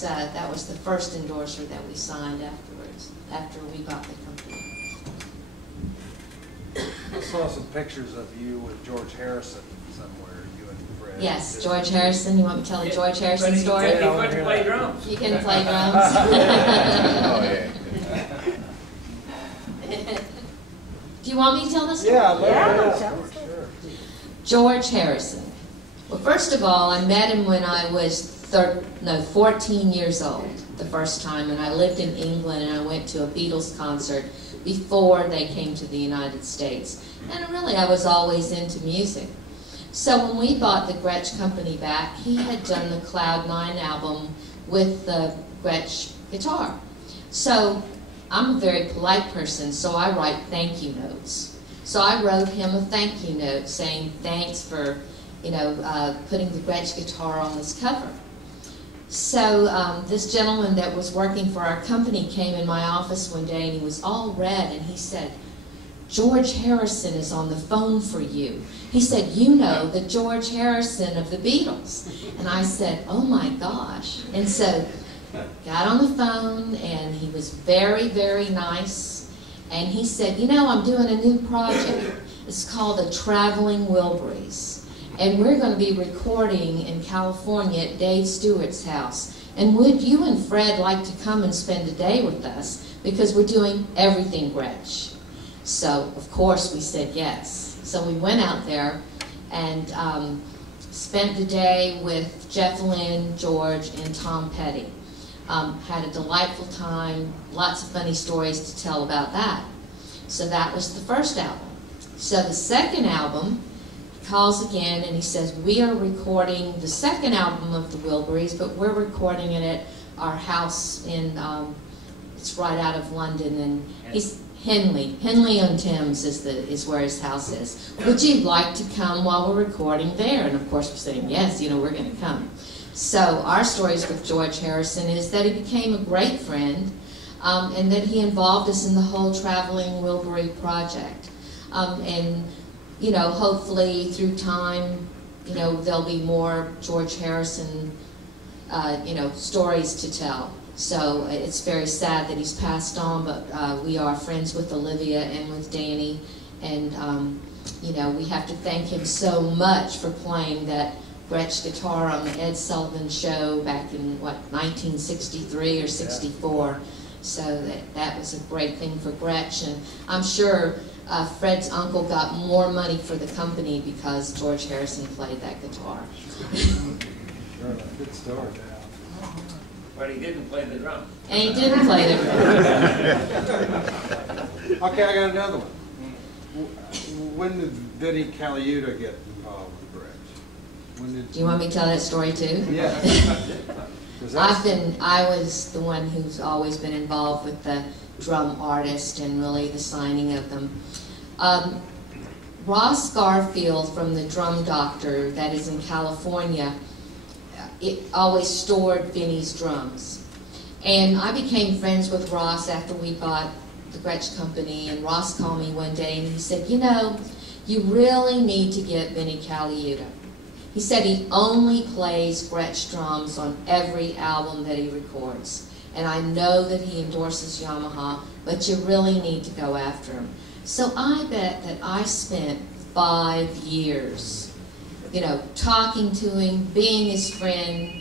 That was the first endorser that we signed afterwards, after we bought the company. I saw some pictures of you with George Harrison somewhere, you and Fred. Yes, George Harrison. You want me to tell the George Harrison story? He couldn't play drums. You can play drums. Oh, yeah. Do you want me to tell the story? Yeah, I love that. Sure. George Harrison. Well, first of all, I met him when I was 14 years old the first time, and I lived in England, and I went to a Beatles concert before they came to the United States. And really, I was always into music. So when we bought the Gretsch company back, he had done the Cloud 9 album with the Gretsch guitar. So I'm a very polite person, so I write thank you notes. So I wrote him a thank you note saying thanks for, putting the Gretsch guitar on this cover. So this gentleman that was working for our company came in my office one day, and he was all red, and he said, "George Harrison is on the phone for you." He said, "You know, the George Harrison of the Beatles." And I said, "Oh my gosh." And so got on the phone, and he was very, very nice. And he said, "I'm doing a new project. It's called The Traveling Wilburys. And we're going to be recording in California at Dave Stewart's house. And would you and Fred like to come and spend a day with us? Because we're doing everything Gretsch." So, of course, we said yes. So we went out there and spent the day with Jeff Lynne, George, and Tom Petty. Had a delightful time, lots of funny stories to tell about that. So that was the first album. So the second album, calls again, and he says, "We are recording the second album of the Wilburys, but we're recording it at our house in, it's right out of London, and he's Henley on Thames is where his house is. Would you like to come while we're recording there?" And of course we're saying, yes, we're going to come. So our stories with George Harrison is that he became a great friend, and that he involved us in the whole Traveling Wilbury project. Hopefully through time, there'll be more George Harrison, stories to tell. So it's very sad that he's passed on, but we are friends with Olivia and with Danny, and we have to thank him so much for playing that Gretsch guitar on the Ed Sullivan Show back in 1963 or 64. So that was a great thing for Gretsch, and I'm sure Fred's uncle got more money for the company because George Harrison played that guitar. Sure, good story. But he didn't play the drums. And he didn't play the drums. Okay, I got another one. When did Vinnie Caliuta get involved with Gretsch? Do you want me to tell that story too? Yeah. I was the one who's always been involved with the drum artist and really the signing of them. Ross Garfield from the Drum Doctor that is in California, it always stored Vinnie's drums. And I became friends with Ross after we bought the Gretsch company, and Ross called me one day and he said, "You really need to get Vinnie Caliuta." He said he only plays Gretsch drums on every album that he records. And I know that he endorses Yamaha, but you really need to go after him. So I bet that I spent 5 years, talking to him, being his friend,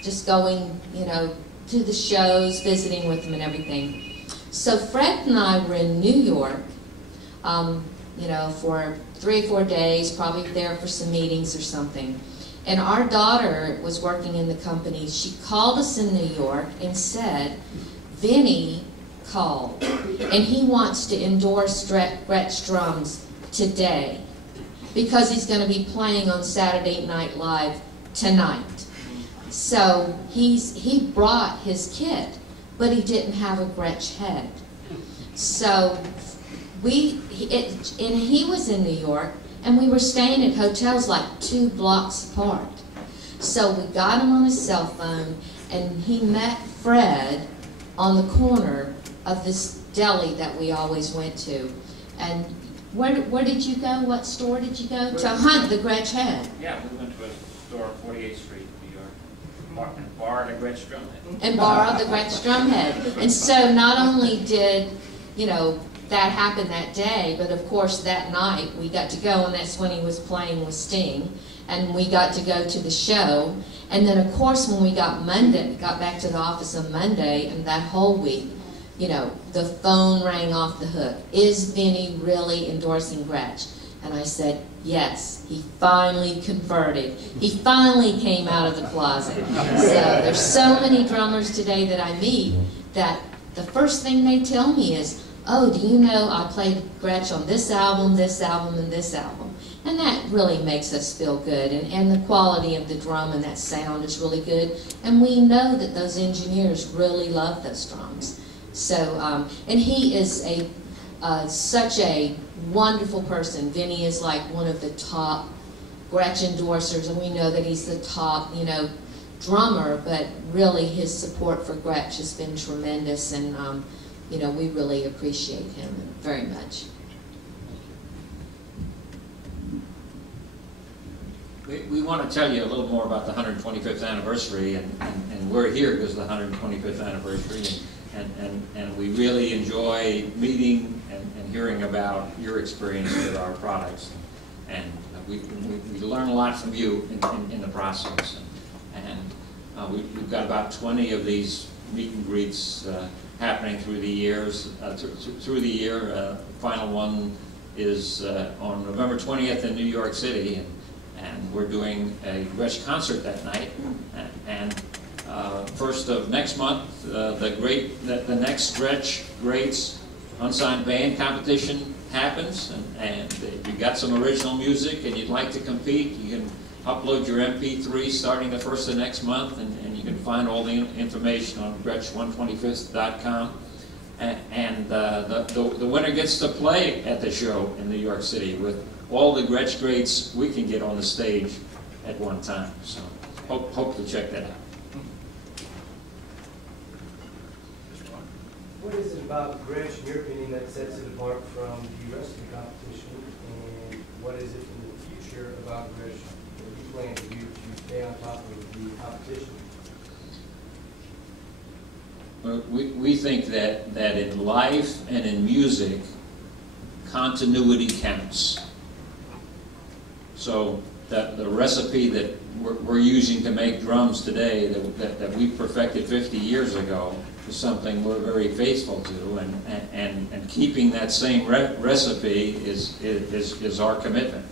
just going, to the shows, visiting with him and everything. So Fred and I were in New York, for 3 or 4 days, probably there for some meetings or something. And our daughter was working in the company. She called us in New York and said, "Vinnie called, and he wants to endorse Gretsch drums today because he's going to be playing on Saturday Night Live tonight." So he brought his kit, but he didn't have a Gretsch head. So he was in New York, and we were staying at hotels like 2 blocks apart. So we got him on his cell phone, and he met Fred on the corner of this deli that we always went to. And where did you go? What store did you go? To hunt the Gretsch head. Yeah, we went to a store on 48th Street, New York. Bar the Gretsch drum head. and borrowed the Gretsch drum head. And so not only did, you know, that happen that day, but of course that night we got to go, and that's when he was playing with Sting, and we got to go to the show. And then of course when we got back to the office on Monday, and that whole week, you know, the phone rang off the hook. Is Vinny really endorsing Gretsch? And I said, yes, he finally converted. He finally came out of the closet. So there's so many drummers today that I meet that the first thing they tell me is, oh, do you know I played Gretsch on this album, and this album? And that really makes us feel good. And the quality of the drum and that sound is really good. And we know that those engineers really love those drums. So, and he is such a wonderful person. Vinny is like one of the top Gretsch endorsers, and we know that he's the top, you know, drummer, but really his support for Gretsch has been tremendous, and you know, we really appreciate him very much. We want to tell you a little more about the 125th anniversary, and we're here because of the 125th anniversary, and we really enjoy meeting and hearing about your experience with our products, and we learn a lot from you in the process, and we've got about 20 of these meet and greets happening through the years. Through the year, final one is on November 20th in New York City, and we're doing a Gretsch concert that night. And first of next month, the next Gretsch Greats Unsigned Band competition happens, and if you've got some original music and you'd like to compete, you can upload your MP3 starting the first of next month, and you can find all the information on Gretsch125th.com. And the winner gets to play at the show in New York City with all the Gretsch greats we can get on the stage at one time. So hope to check that out. What is it about Gretsch, in your opinion, that sets it apart from the rest of the competition? And what is it in the future about Gretsch that you plan to do to stay on top of the competition? Well, we think that in life and in music, continuity counts. So the recipe that we're using to make drums today that we perfected 50 years ago is something we're very faithful to, and keeping that same recipe is our commitment.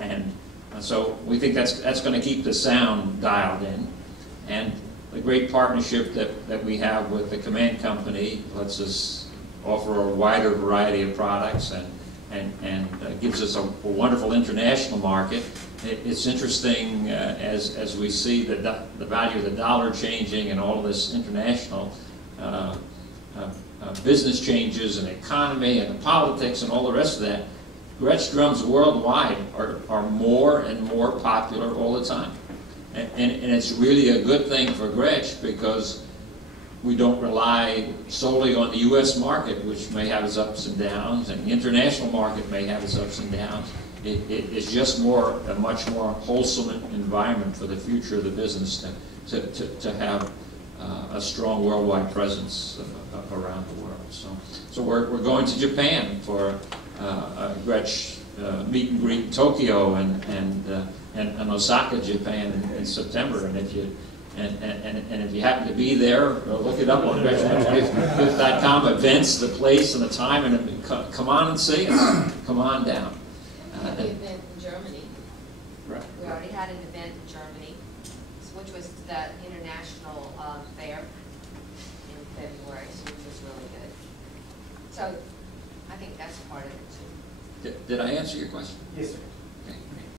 And so we think that's going to keep the sound dialed in. And the great partnership that we have with the Command Company lets us offer a wider variety of products and gives us a wonderful international market. It's interesting as we see the value of the dollar changing and all of this international business changes and economy and the politics and all the rest of that. Gretsch drums worldwide are more and more popular all the time. And it's really a good thing for Gretsch because we don't rely solely on the U.S. market, which may have its ups and downs, and the international market may have its ups and downs. It's just a much more wholesome environment for the future of the business to have a strong worldwide presence around the world. So we're going to Japan for a Gretsch meet and greet in Tokyo and Osaka, Japan in September. And if you happen to be there, look it up on Gretsch125th.com, events, the place and the time, and come on and see us. Come on down. The event in Germany. Right. We already had an event in Germany, which was the international fair in February, so which was really good. So I think that's part of it too. Did I answer your question? Yes, sir. Okay.